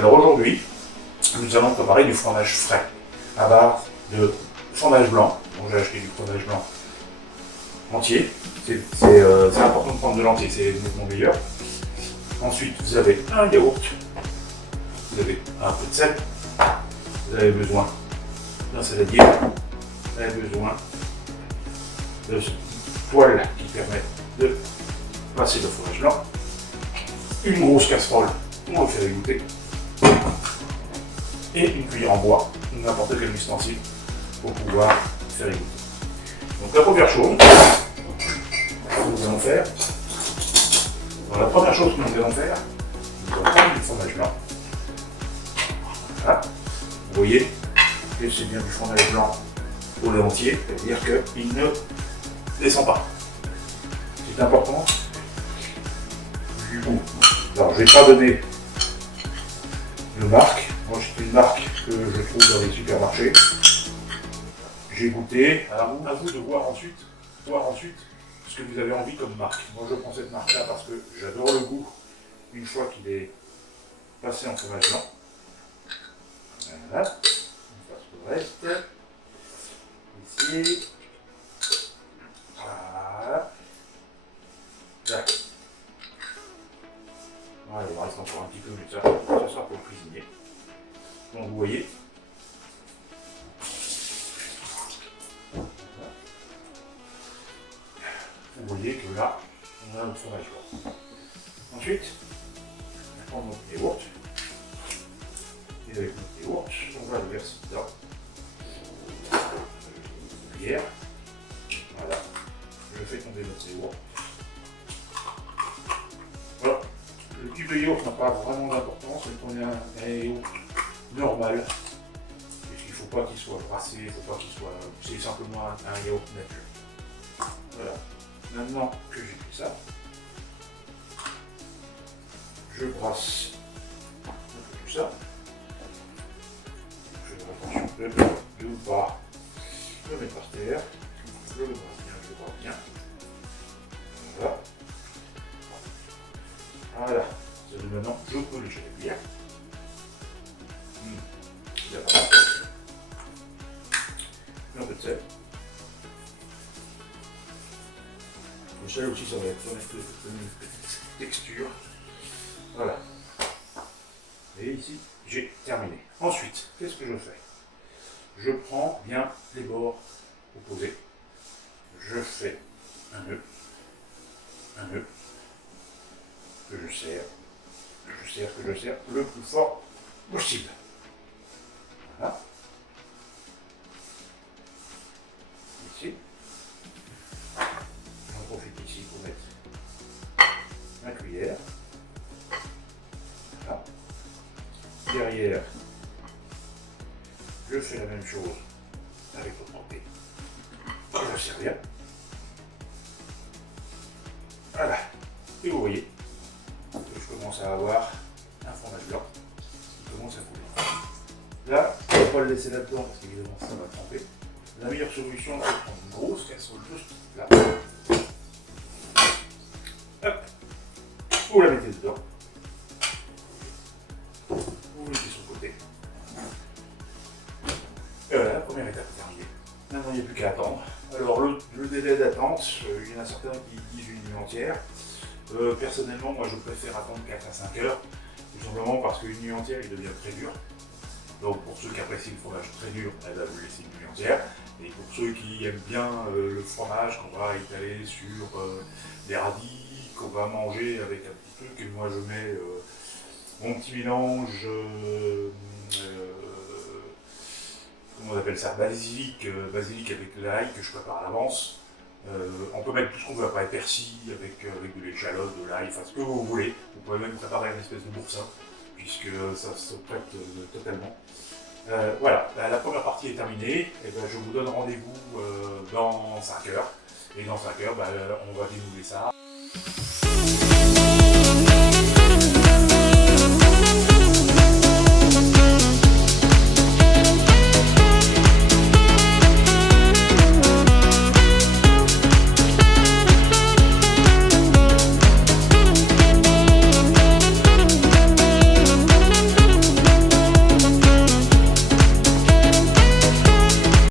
Alors aujourd'hui, nous allons préparer du fromage frais à base de fromage blanc. Bon, j'ai acheté du fromage blanc entier. C'est important de prendre de l'entier, c'est nettement meilleur. Ensuite, vous avez un yaourt, vous avez un peu de sel, vous avez besoin d'un saladier, vous avez besoin de ce poêle qui permet de passer le fromage blanc, une grosse casserole pour le faire égoutter, et une cuillère en bois, n'importe quel ustensile pour pouvoir faire égoutter. Donc la première chose que nous allons faire, nous allons prendre du fromage blanc. Voilà. Vous voyez que c'est bien du fromage blanc au lait entier, c'est-à-dire qu'il ne descend pas. C'est important du goût. Alors je ne vais pas donner de marque. Moi c'est une marque que je trouve dans les supermarchés. J'ai goûté. Alors, à vous de voir ensuite ce que vous avez envie comme marque. Moi je prends cette marque là parce que j'adore le goût une fois qu'il est passé en fromage blanc. Voilà. On passe le reste. Ici. Voilà. Là. Voilà, il reste encore un petit peu, mais ça sera pour le cuisinier. Donc vous voyez. Vous voyez que là, on a notre fromage blanc. Ensuite, on prend notre yaourt. Et avec notre yaourt, on va le verser dedans. Une cuillère. Voilà. Je fais tomber notre yaourt. Voilà. Le type de yaourt n'a pas vraiment d'importance, mais on a un yaourt normal. Il ne faut pas qu'il soit brassé, il ne faut pas qu'il soit. C'est simplement un yaourt nature. Voilà. Maintenant que j'ai fait ça, je brasse un peu tout ça. Je fais attention de ne pas le mettre par terre. Je le brasse bien, Voilà. Voilà. Maintenant, je peux le jeter bien. Il y a pas. Un peu de sel. Le sel aussi, ça va être une petite texture. Voilà. Et ici, j'ai terminé. Ensuite, qu'est-ce que je fais? Je prends bien les bords opposés. Je fais un nœud, que je serre le plus fort possible. Voilà. Ici. J'en profite ici pour mettre ma cuillère. Voilà. Derrière, je fais la même chose avec l'autre côté. Je serre bien. Voilà. Et vous voyez que je commence à avoir un fromage blanc qui commence à couler. Là, on ne va pas le laisser là-dedans parce qu'évidemment ça va tremper. La meilleure solution, c'est de prendre une grosse casserole juste là. Hop, vous la mettez dedans. Vous mettez sur le côté. Et voilà, la première étape est terminée. Maintenant, il n'y a plus qu'à attendre. Alors, le délai d'attente, il y en a certains qui disent une nuit entière. Personnellement, moi, je préfère attendre 4 à 5 heures. Tout simplement parce qu'une nuit entière, il devient très dur. Donc, pour ceux qui apprécient le fromage très dur, on va vous laisser une nuit entière. Et pour ceux qui aiment bien le fromage qu'on va étaler sur des radis, qu'on va manger avec un petit truc, et moi, je mets mon petit mélange. Comment on appelle ça, basilic avec l'ail que je prépare à l'avance. On peut mettre tout ce qu'on veut après, persil, avec de l'échalote, de l'ail, enfin ce que vous voulez. Vous pouvez même préparer une espèce de boursin, puisque ça se prête totalement. Voilà, la première partie est terminée. Et ben, je vous donne rendez-vous dans 5 heures. Et dans 5 heures, on va démouler ça.